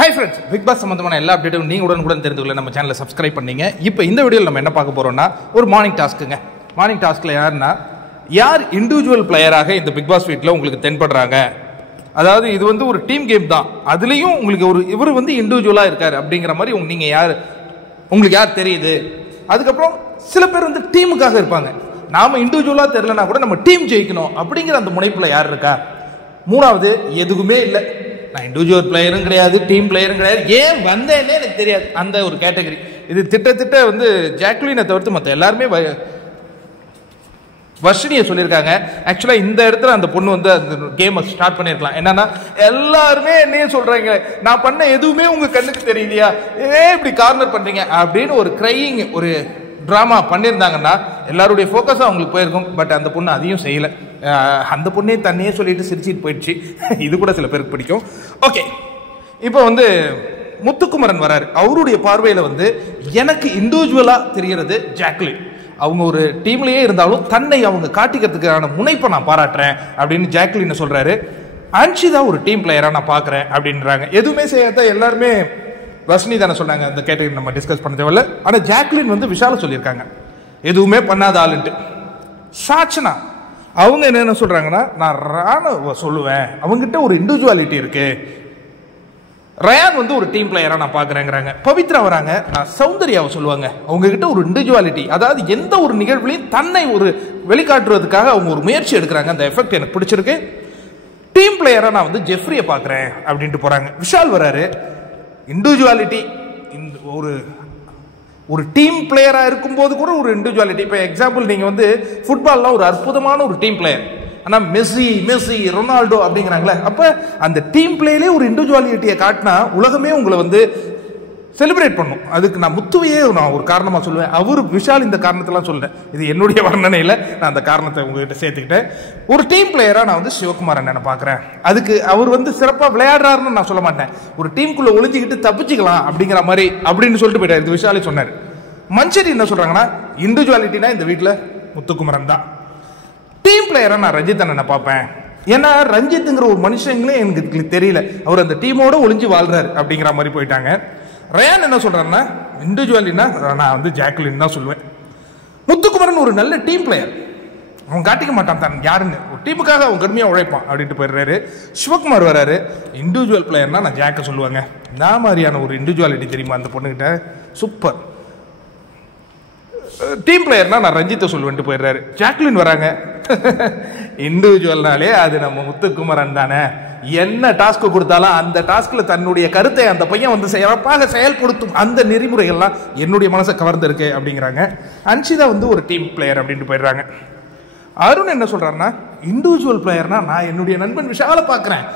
Hi friends, big pass சம்பந்தமான எல்லா அப்டேட்டும் நீங்கள் உடனுக்குடன் தெரிந்துக்கொள்ள நம்ம சேனலை சப்ஸ்கிரைப் பண்ணீங்க. இப்போ இந்த வீடியோவில் நம்ம என்ன பார்க்க போகிறோம்னா ஒரு மார்னிங் டாஸ்க்குங்க. மார்னிங் டாஸ்க்கில் யார் இண்டிவிஜுவல் பிளேயராக இந்த பிக் பாஸ் வீட்டில் உங்களுக்கு தென்படுறாங்க. அதாவது இது வந்து ஒரு டீம் கேம் தான். அதுலேயும் உங்களுக்கு இவர் வந்து இண்டிவிஜுவலாக இருக்கார் அப்படிங்கிற மாதிரி உங்களுக்கு யார் தெரியுது. அதுக்கப்புறம் சில பேர் வந்து டீமுக்காக இருப்பாங்க. நாம் இண்டிவிஜுவலாக தெரியலனா கூட நம்ம டீம் ஜெயிக்கணும் அப்படிங்கிற அந்த முனைப்பில் யார் இருக்கா. மூணாவது, எதுவுமே இல்லை, நான் இண்டிவிஜுவல் பிளேயரும் கிடையாது, டீம் பிளேயரும் கிடையாது, ஏன் வந்தேன்னே எனக்கு தெரியாது, அந்த ஒரு கேட்டகரி. இது திட்ட வந்து ஜாக்லினை தவிர்த்து மற்ற எல்லாருமே வர்ஷினியை சொல்லியிருக்காங்க. ஆக்சுவலாக இந்த இடத்துல அந்த பொண்ணு வந்து அந்த கேமை ஸ்டார்ட் பண்ணியிருக்கலாம். என்னன்னா, எல்லாருமே என்னையே சொல்றாங்க, நான் பண்ண எதுவுமே உங்க கண்ணுக்கு தெரியலையா, இப்படி கார்னர் பண்றீங்க அப்படின்னு ஒரு கிரையிங் ஒரு ட்ராமா பண்ணியிருந்தாங்கன்னா எல்லாருடைய ஃபோக்கஸும் அவங்களுக்கு போயிருக்கும். பட் அந்த பொண்ணு அதையும் செய்யலை. அந்த பொண்ணே தன்னையே சொல்லிட்டு சிரிச்சிட்டு போயிடுச்சு. இது கூட சில பேருக்கு பிடிக்கும். ஓகே, இப்போ வந்து முத்துக்குமரன் வராரு. அவருடைய பார்வையில் வந்து எனக்கு இண்டிவிஜுவலாக தெரிகிறது ஜாக்லின். அவங்க ஒரு டீம்லேயே இருந்தாலும் தன்னை அவங்க காட்டிக்கிறதுக்கான முனைப்பை நான் பாராட்டுறேன் அப்படின்னு ஜாக்லின் சொல்றாரு. அன்ஷிதா ஒரு டீம் பிளேயராக நான் பார்க்குறேன் அப்படின்றாங்க. எதுவுமே செய்யாத எல்லாருமே வர்ஷினி தானே சொன்னாங்க, அந்த கேட்டகரி நம்ம டிஸ்கஸ் பண்ண தேவையில்ல. ஆனால் ஜாக்லின் வந்து விஷால சொல்லியிருக்காங்க எதுவுமே பண்ணாத ஆளுன்ட்டு. சாட்சனா அவங்க என்ன சொல்றாங்கன்னா, நான் ராணுவ சொல்லுவேன், அவங்ககிட்ட ஒரு இண்டிவிஜுவாலிட்டி இருக்கு. ரயான் வந்து ஒரு டீம் பிளேயரா நான் பாக்குறேங்கிறாங்க. பவித்ரா வராங்க, நான் சௌந்தர்யாவை சொல்லுவாங்க, அவங்க கிட்ட ஒரு இண்டிவிஜுவாலிட்டி, அதாவது எந்த ஒரு நிகழ்வுலையும் தன்னை ஒரு வெளிக்காட்டுறதுக்காக அவங்க ஒரு முயற்சி எடுக்கிறாங்க. அந்த எஃபெக்ட் எனக்கு பிடிச்சிருக்கு. டீம் பிளேயரா நான் வந்து ஜெஃப்ரியை பாக்குறேன் அப்படின்ட்டு போறாங்க. விஷால் வராரு, இண்டிவிஜுவாலிட்டி, இந்த ஒரு டீம் பிளேயரா இருக்கும்போது கூட ஒரு இண்டிவிஜுவாலிட்டி. இப்போ எக்ஸாம்பிள் நீங்க வந்து ஃபுட்பால்லாம் ஒரு அற்புதமான ஒரு டீம் பிளேயர், ஆனால் மெஸ்ஸி ரொனால்டோ அப்படிங்கிறாங்களே, அப்போ அந்த டீம் பிளேயிலே ஒரு இண்டிவிஜுவாலிட்டியை காட்டினா உலகமே உங்களை வந்து செலிப்ரேட் பண்ணும். அதுக்கு நான் முத்துவையே நான் ஒரு காரணமாக சொல்லுவேன். அவர் விஷால் இந்த காரணத்தெல்லாம் சொல்லுறேன், இது என்னுடைய வர்ணனையில் நான் அந்த காரணத்தை உங்ககிட்ட சேர்த்துக்கிட்டேன். ஒரு டீம் பிளேயராக நான் வந்து சிவகுமார் அண்ணனை பார்க்குறேன். அதுக்கு அவர் வந்து சிறப்பாக விளையாடுறாருன்னு நான் சொல்ல மாட்டேன், ஒரு டீமுக்குள்ளே ஒளிஞ்சிக்கிட்டு தப்பிச்சுக்கலாம் அப்படிங்கிற மாதிரி அப்படின்னு சொல்லிட்டு போயிட்டார். இது விஷாலே சொன்னார். மஞ்சரி என்ன சொல்கிறாங்கன்னா, இண்டிவிஜுவாலிட்டினா இந்த வீட்டில் முத்துக்குமரன் தான். டீம் பிளேயராக நான் ரஞ்சித் அண்ணனை பார்ப்பேன். ஏன்னா ரஞ்சித்துங்கிற ஒரு மனுஷங்களே எனக்கு தெரியல, அவர் அந்த டீமோட ஒளிஞ்சு வாழ்றாரு அப்படிங்கிற மாதிரி போயிட்டாங்க. ரயான் என்ன சொல்றாருன்னா, இண்டிவிஜுவலினா நான் வந்து ஜாக்லின் தான் சொல்லுவேன். முத்துக்குமரன் ஒரு நல்ல டீம் பிளேயர், அவன் காட்டிக்க மாட்டான் தான் யாருன்னு, ஒரு டீமுக்காக அவன் கடுமையாக உழைப்பான் அப்படின்ட்டு போயிடுறாரு. சிவகுமார் வராரு, இண்டிவிஜுவல் பிளேயர்னா நான் ஜாக்க சொல்லுவாங்க. நான் மாதிரியான ஒரு இண்டிவிஜுவாலிட்டி தெரியுமா அந்த பொண்ணுகிட்ட, சூப்பர். டீம் பிளேயர்னா நான் ரஞ்சித்தை சொல்லுவேன்ட்டு போயிடுறாரு. ஜாக்லின் வராங்க, இண்டிவிஜுவல்னாலே அது நம்ம முத்துக்குமரன் தானே, என்ன டாஸ்க் கொடுத்தாலும் அந்த டாஸ்க்ல தன்னுடைய கருத்தை அந்த பையன் வந்து சிறப்பாக செயல்படுத்தும் அந்த நெறிமுறைகள்லாம் என்னுடைய மனசை கவர்ந்திருக்கு அப்படிங்கிறாங்க. அன்ஷிதா வந்து ஒரு டீம் பிளேயர் அப்படின்ட்டு போயிடுறாங்க. அருண் என்ன சொல்றாருன்னா, இண்டிவிஜுவல் பிளேயர்னா நான் என்னுடைய நண்பன் விஷால பார்க்குறேன்,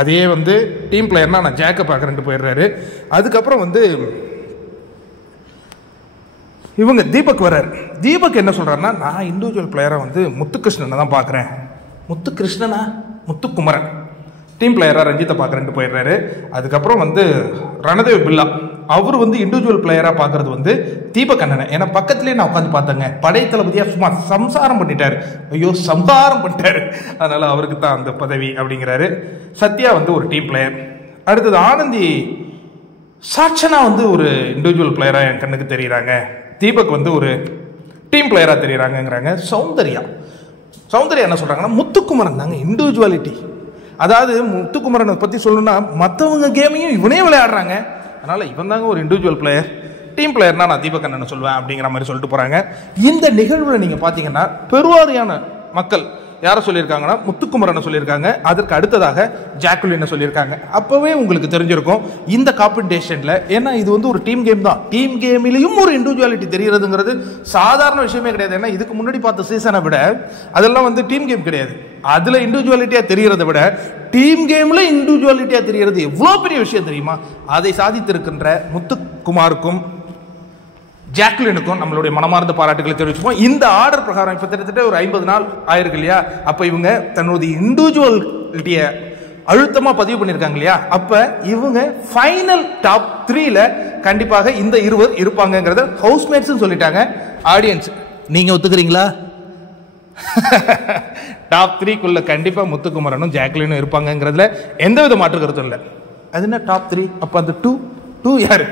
அதே வந்து டீம் பிளேயர்னா நான் ஜாக்கை பார்க்குறேன்ட்டு போயிடுறாரு. அதுக்கப்புறம் வந்து இவங்க தீபக் வர்றாரு. தீபக் என்ன சொல்றாருன்னா, நான் இண்டிவிஜுவல் பிளேயரா வந்து முத்துகிருஷ்ணனை தான் பார்க்குறேன். முத்துகிருஷ்ணனா, முத்துக்குமரன் டீம் பிளேயரா ரஞ்சித்தை பார்க்குறேன்ட்டு போயிடுறாரு. அதுக்கப்புறம் வந்து ரணதேவ் பில்லா, அவர் வந்து இண்டிவிஜுவல் பிளேயரா பார்க்கறது வந்து தீபக் அண்ணனை. ஏன்னா பக்கத்துலேயே நான் உட்காந்து பார்த்தேங்க, படை தளபதியா சும்மா சம்சாரம் பண்ணிட்டாரு, ஐயோ சம்சாரம் பண்ணிட்டாரு, அதனால அவருக்கு தான் அந்த பதவி அப்படிங்கிறாரு. சத்யா வந்து ஒரு டீம் பிளேயர். அடுத்தது ஆனந்தி, சாட்சனா வந்து ஒரு இண்டிவிஜுவல் பிளேயரா என் கண்ணுக்கு தெரியுறாங்க. தீபக் வந்து ஒரு டீம் பிளேயரா தெரியுறாங்கிறாங்க. சௌந்தர்யா என்ன சொல்றாங்கன்னா, முத்துக்குமரன் தாங்க இண்டிவிஜுவாலிட்டி. அதாவது முத்துக்குமரனை பத்தி சொல்லணும்னா மற்றவங்க கேமையும் இவனே விளையாடுறாங்க, அதனால இவன் தாங்க ஒரு இண்டிவிஜுவல் பிளேயர். டீம் பிளேயர்னா நான் தீபக் அண்ணன் சொல்லுவேன் அப்படிங்கிற மாதிரி சொல்லிட்டு போறாங்க. இந்த நிகழ்வுல நீங்க பாத்தீங்கன்னா பெருவாரியான மக்கள் யாரை சொல்லியிருக்காங்கன்னா, முத்துக்குமரனை சொல்லியிருக்காங்க. அதற்கு அடுத்ததாக ஜாக்குலினை சொல்லியிருக்காங்க. அப்பவே உங்களுக்கு தெரிஞ்சிருக்கும் இந்த காம்படிஷன்ல, ஏன்னா இது வந்து ஒரு டீம் கேம் தான், டீம் கேமிலையும் ஒரு இண்டிவிஜுவாலிட்டி தெரிகிறதுங்கிறது சாதாரண விஷயமே கிடையாது. ஏன்னா இதுக்கு முன்னாடி பார்த்த சீசனை விட அதெல்லாம் வந்து டீம் கேம் கிடையாது, அதுல இண்டிவிஜுவாலிட்டியா தெரிகிறத விட டீம் கேம்ல இண்டிவிஜுவாலிட்டியா தெரிகிறது எவ்வளவு பெரிய விஷயம் தெரியுமா. அதை சாதித்திருக்கின்ற முத்துக்குமாருக்கும் ஜாக்லினுக்கும் நம்மளுடைய மனமார்ந்த பாராட்டுகளை தெரிவிச்சுப்போம். இந்த ஆர்டர் பிரகாரம் இப்போ கிட்டத்தட்ட ஒரு 50 நாள் ஆயிருக்கு இல்லையா, அப்போ இவங்க தன்னுடைய இண்டிவிஜுவாலிட்டியை அழுத்தமாக பதிவு பண்ணியிருக்காங்க இல்லையா, அப்போ இவங்க ஃபைனல் டாப் 3ல கண்டிப்பாக இந்த இருவர் இருப்பாங்கிறத ஹவுஸ்மேட்ஸ் சொல்லிட்டாங்க. ஆடியன்ஸ் நீங்க ஒத்துக்கிறீங்களா? டாப் 3க்குள்ள கண்டிப்பாக முத்துக்குமரனும் ஜாக்லினும் இருப்பாங்கிறதுல எந்தவித மாற்று கருத்தும் இல்லை. அது என்ன டாப் 3? அப்ப அந்த 2 யாரு?